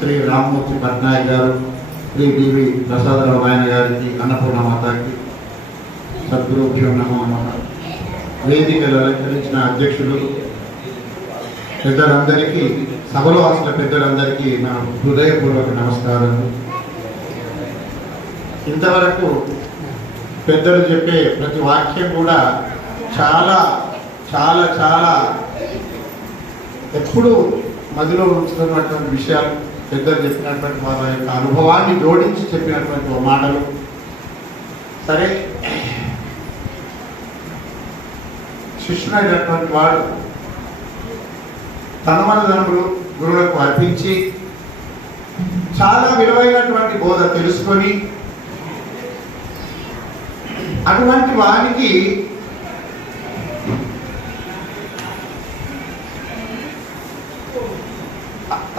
శ్రీ రామ్మూర్తి పట్నాయక్ గారు శ్రీ డివి ప్రసాదరావు ఆయన గారికి అన్నపూర్ణ మాతాకి సద్గురుభ్యం నమో నమ. వేదికలు అలంకరించిన అధ్యక్షులు పెద్దలందరికీ సభలో అసలు పెద్దలందరికీ నా హృదయపూర్వక నమస్కారాలు. ఇంతవరకు పెద్దలు చెప్పే ప్రతి వాక్యం కూడా చాలా చాలా చాలా ఎప్పుడు మదిలో ఉంచుతున్నటువంటి విషయాలు. పెద్దలు చెప్పినటువంటి వాళ్ళ యొక్క అనుభవాన్ని జోడించి చెప్పినటువంటి మాటలు. సరే. శిష్యుడైనటువంటి వాడు తనమనదనములు గురువులకు అర్పించి చాలా విలువైనటువంటి బోధ తెలుసుకొని అటువంటి వానికి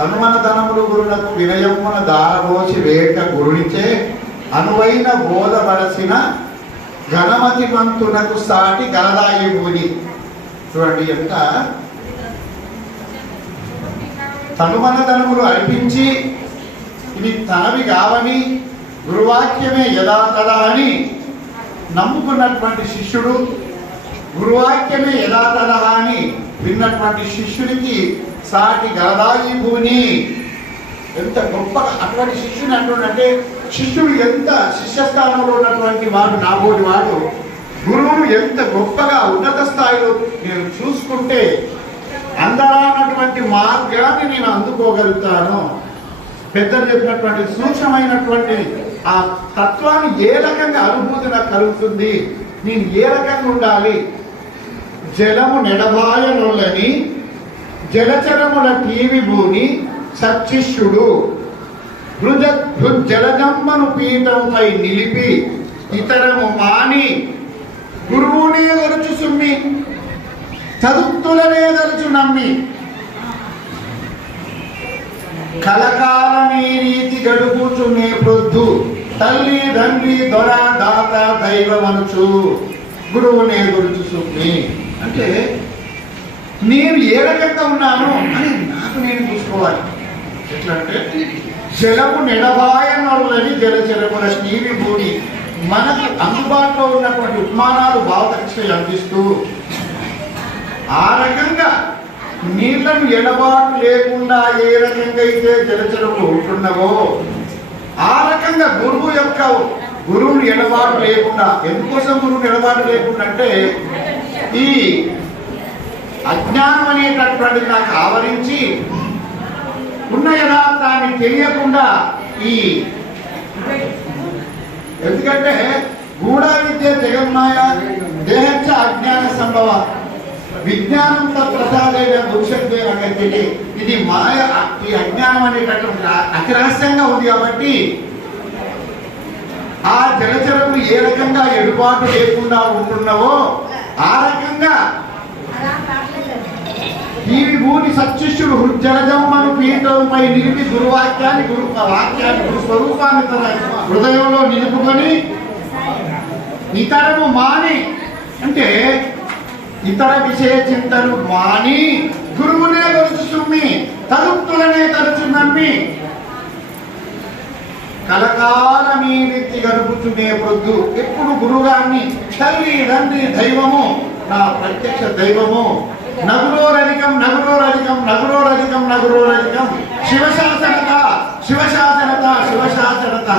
తనుమన ధనములు గురులకు వినయమున దారబోసి వేట గురునిచే అనువైన బోధపడసిన ఘనమతి మంతునకు సాటి గలదాయి భూని. చూడండి ఎంత తనుమన ధనములు అర్పించి ఇది తనవి కావని గురువాక్యమే యదా కదా అని నమ్ముకున్నటువంటి శిష్యుడు గురువాక్యమే యథాతథ అని విన్నటువంటి శిష్యుడికి సాటి గలదాయి భూని. ఎంత గొప్ప అటువంటి శిష్యుని అంటుండంటే శిష్యుడు ఎంత శిష్యస్థానంలో ఉన్నటువంటి వాడు నాబోటి వాడు గురువును ఎంత గొప్పగా ఉన్నత స్థాయిలో నేను చూసుకుంటే అందరానటువంటి మార్గాన్ని నేను అందుకోగలుగుతాను. పెద్దలు చెప్పినటువంటి సూక్ష్మమైనటువంటి ఆ తత్వాన్ని ఏ రకంగా అనుభూతి నాకు కలుగుతుంది? నేను ఏ రకంగా ఉండాలి? జలము నెడబాయనులని జలచరముల టీవి భూని సచ్చిష్యుడు భృజ జలజమ్మను పీఠంపై నిలిపి ఇతరము మాని గురువునే దొరుచు సుమ్మి చదువులనే దొరుచు నమ్మి. కలకాలమీ రీతి గడుపుచునే ప్రొద్దు తల్లి తండ్రి దొర దాత దైవమనుచు గురువునే గురుచు సుమ్మి. అంటే నేను ఏ రకంగా ఉన్నాను అని నాకు నేను చూసుకోవాలి. ఎట్లా అంటే జలము నెడబాయనులని జలచరముల నీవి భూమి మనకు అందుబాటులో ఉన్నటువంటి ఉపమానాలు భావదక్షలు అందిస్తూ ఆ రకంగా నీళ్ళను ఎడబాటు లేకుండా ఏ రకంగా అయితే జలచరములు ఉంటున్నావో ఆ రకంగా గురువు యొక్క గురువుని ఎడబాటు లేకుండా ఎందుకోసం గురువుని ఎడబాటు లేకుండా అంటే ఈ అజ్ఞానం అనేటటువంటిది నాకు ఆవరించి ఉన్న యథార్థాన్ని తెలియకుండా ఈ ఎందుకంటే గూఢ విద్య జగన్మాయ దేహచ్చ అజ్ఞాన సంభవ విజ్ఞానంతో ప్రసాదైన భవిష్యత్తు రంగతి ఇది మాయ ఈ అజ్ఞానం అనేటటువంటి అతి రహస్యంగా ఉంది కాబట్టి ఆ జలచరములు ఏ రకంగా ఎడుబాటు లేకుండా ఉంటున్నావో ఆ రకంగా ఈ భూమి సత్శిష్యుడు హృజ్జలజమ్మను పీఠంపై నిలిపి గురువాక్యాన్ని గురు వాక్యాన్ని గురు స్వరూపాన్ని తన హృదయంలో నిలుపుకొని ఇతరము మాని అంటే ఇతర విషయ చింతలు మాని గురువునే గొలుసు సుమ్మి తదుక్తులనే తరచు నమ్మి కలకాలమీ వ్యక్తి గడుపుచునే ప్రొద్దు ఎప్పుడు గురుగాన్ని తల్లి తండ్రి దైవము నా ప్రత్యక్ష దైవము. నగురోరధికం నగురోరధికం నగురోరధికం నగురోరధికం. శివశాసనత శివశాసనత శివశాసనత.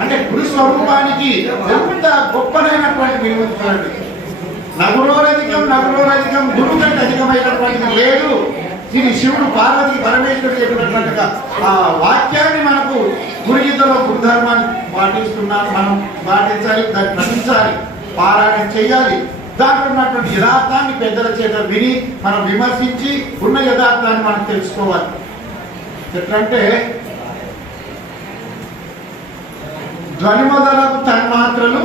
అంటే గురు స్వరూపానికి ఎంత గొప్పదైనటువంటి విలువ చూడండి. నగురోరధికం నగురోరధికం గురువు కంటే అధికమైనటువంటిది లేదు. ఇది శివుడు పార్వతి పరమేశ్వరుడు చెప్పినట్లుగా. ఆ వాక్యాన్ని మనకు గురుగీతలో గురుధర్మాన్ని పాటిస్తున్నాను మనం పాటించాలి దాన్ని నటించాలి పారాయణ చేయాలి. దాంట్లో ఉన్నటువంటి యథార్థాన్ని పెద్దల చేత విని మనం విమర్శించి ఉన్న యథార్థాన్ని మనం తెలుసుకోవాలి. ఎట్లంటే ధ్వనిమదలకు తన్మాత్రలు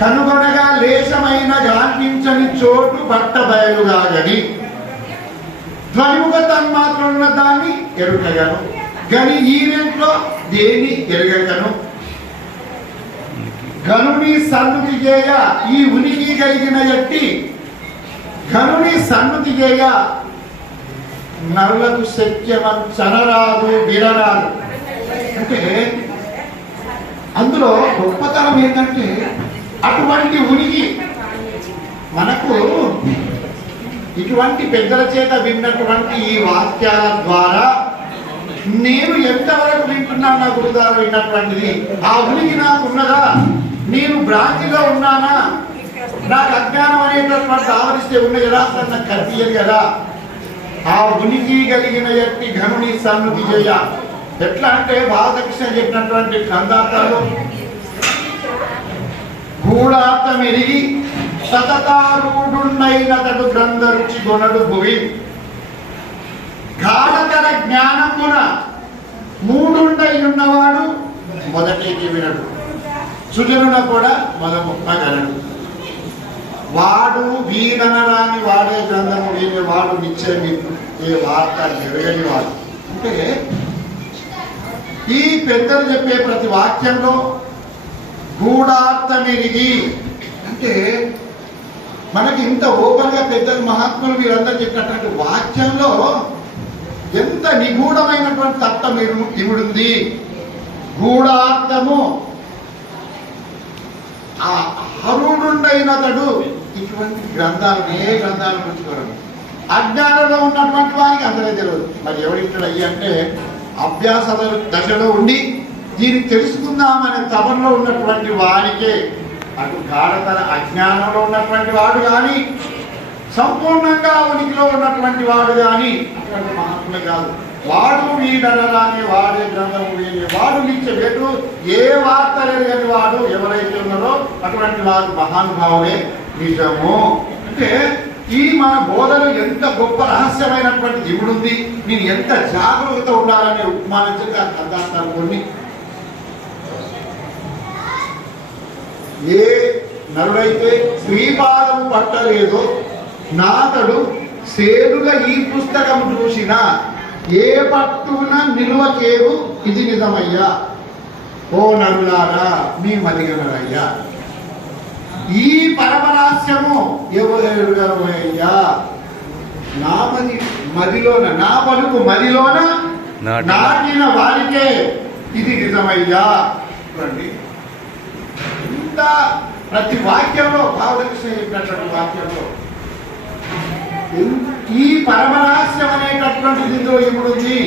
కనుగొనగా లేశమైన గాంపించని చోటు బట్ట బయలుగాగని. ధ్వనిముఖ మాత్రం ఉన్న దాన్ని ఎరుకగను గని ఈ రెంట్లో దేని ఎరగగను గనుని సన్నుతి చేయ ఈ ఉనికి కలిగిన ఎట్టి? గనుని సన్నుతి చేయ నరులకు శక్యమం చనరాదు వినరాదు. అంటే అందులో గొప్పతనం ఏంటంటే అటువంటి ఉనికి మనకు ఇటువంటి పెద్దల చేత విన్నటువంటి ఈ వాక్యాల ద్వారా నేను ఎంతవరకు వింటున్నాను నా గురుదారు విన్నటువంటిది ఆ ఉనికి నాకు ఉన్నదా? నేను భ్రాంతిలో ఉన్నానా? నాకు అజ్ఞానం అనేటటువంటి ఆవరిస్తే ఉన్న కదా అసలు నాకు కనిపించదు కదా? ఆ ఉనికి కలిగిన ఎట్టి ఘనుని సన్నుతి చేయ. ఎట్లా అంటే బాలకృష్ణ చెప్పినటువంటి గ్రంథార్థాలు గూఢార్థం ఎరిగి సతతారూఢున్నైనతడు గ్రంథ రుచి గొనడు భువి. గాఢతర జ్ఞానమున మూడుండై ఉన్నవాడు మొదటికి వినడు సుజనున కూడా మొదముప్పగలడు. వాడు వీననరాని వాడే గ్రంథము వీని వాడు నిశ్చయం ఏ వార్త జరగని వాడు. అంటే ఈ పెద్దలు చెప్పే ప్రతి వాక్యంలో గూఢార్థమిరిగి అంటే మనకి ఇంత ఓపెన్గా పెద్దలు మహాత్ములు మీరందరూ చెప్పినటువంటి వాక్యంలో ఎంత నిగూఢమైనటువంటి తత్వం ఇరు- ఇముడుంది గూఢార్థము. ఆ హరుడుండైనతడు. ఇటువంటి గ్రంథాలు ఏ గ్రంథాలు పుచ్చుకోవడం అజ్ఞానంలో ఉన్నటువంటి వారికి అందరే తెలియదు. మరి ఎవరింటాడు అయ్యి అంటే అభ్యాస దశలో ఉండి దీన్ని తెలుసుకుందామనే తపనలో ఉన్నటువంటి వారికే అటు గాఢతర అజ్ఞానంలో ఉన్నటువంటి వాడు కానీ సంపూర్ణంగా ఉనికిలో ఉన్నటువంటి వాడు కానీ అటువంటి మహాత్ములు కాదు. వాడు వీడనరాని వాడే గ్రంథం వీడి వాడు నిత్య వేటు ఏ వార్త లేని వాడు ఎవరైతే ఉన్నారో అటువంటి వారు మహానుభావులే. నిజము. అంటే ఈ మన బోధన ఎంత గొప్ప రహస్యమైనటువంటి దిగుడు ఉంది నేను ఎంత జాగ్రత్త ఉండాలని ఉపమానించక అర్థార్థాలు కొన్ని. ఏ నరుడైతే శ్రీపాదము పట్టలేదో నాతడు సేరుగా ఈ పుస్తకం చూసిన ఏ పట్టున నిలువకేరు ఇది నిజమయ్యా. ఓ నరులారా మీ మదిగనరయ్యా ఈ పరమరహస్యము ఎవరు అయ్యా నా మది మదిలోన నా పలుకు మదిలోన నాటిన. నాటిన వారికే ఇది నిజమయ్యా. చూడండి. ఇంత ప్రతి వాక్యంలో భావకృష్ణ చెప్పినటువంటి వాక్యంలో ఈ పరమరహస్యం అనేటటువంటిది ఇందులో ఇప్పుడుంది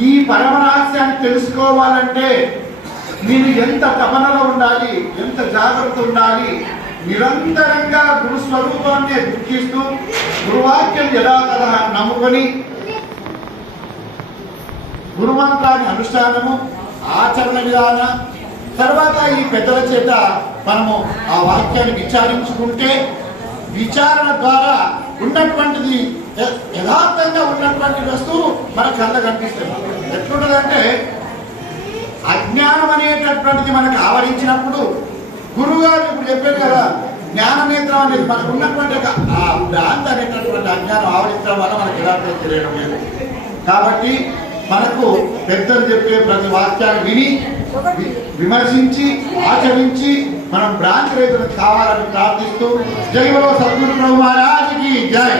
ఈ పరమరహస్యాన్ని తెలుసుకోవాలంటే మీరు ఎంత తపనలో ఉండాలి ఎంత జాగ్రత్త ఉండాలి నిరంతరంగా గురు స్వరూపాన్ని గుర్తిస్తూ గురువాక్యం కదా నమ్ముకొని గురుమంత్రాన్ని అనుష్ఠానము ఆచరణ విధాన తర్వాత ఈ పెద్దల చేత మనము ఆ వాక్యాన్ని విచారించుకుంటే విచారణ ద్వారా ఉన్నటువంటిది యథార్థంగా ఉన్నటువంటి వస్తువు మన కళ్ళ కనిపిస్తుంది. ఎట్లుంటుందంటే అజ్ఞానం అనేటటువంటిది మనకు ఆవరించినప్పుడు గురువు గారు ఇప్పుడు చెప్పారు కదా జ్ఞాన నేత్రం అనేది మనకు ఉన్నటువంటి ఆ భ్రాంతి అనేటటువంటి అజ్ఞానం ఆవరించడం వల్ల మనకు యథార్థం తెలియడం లేదు. కాబట్టి మనకు పెద్దలు చెప్పే ప్రతి వాక్యాన్ని విని విమర్శించి ఆచరించి మనం బ్రాంచ్ రైతులకు కావాలని ప్రార్థిస్తూ జై బలో సద్గురు ప్రభు మహారాజుకి జై.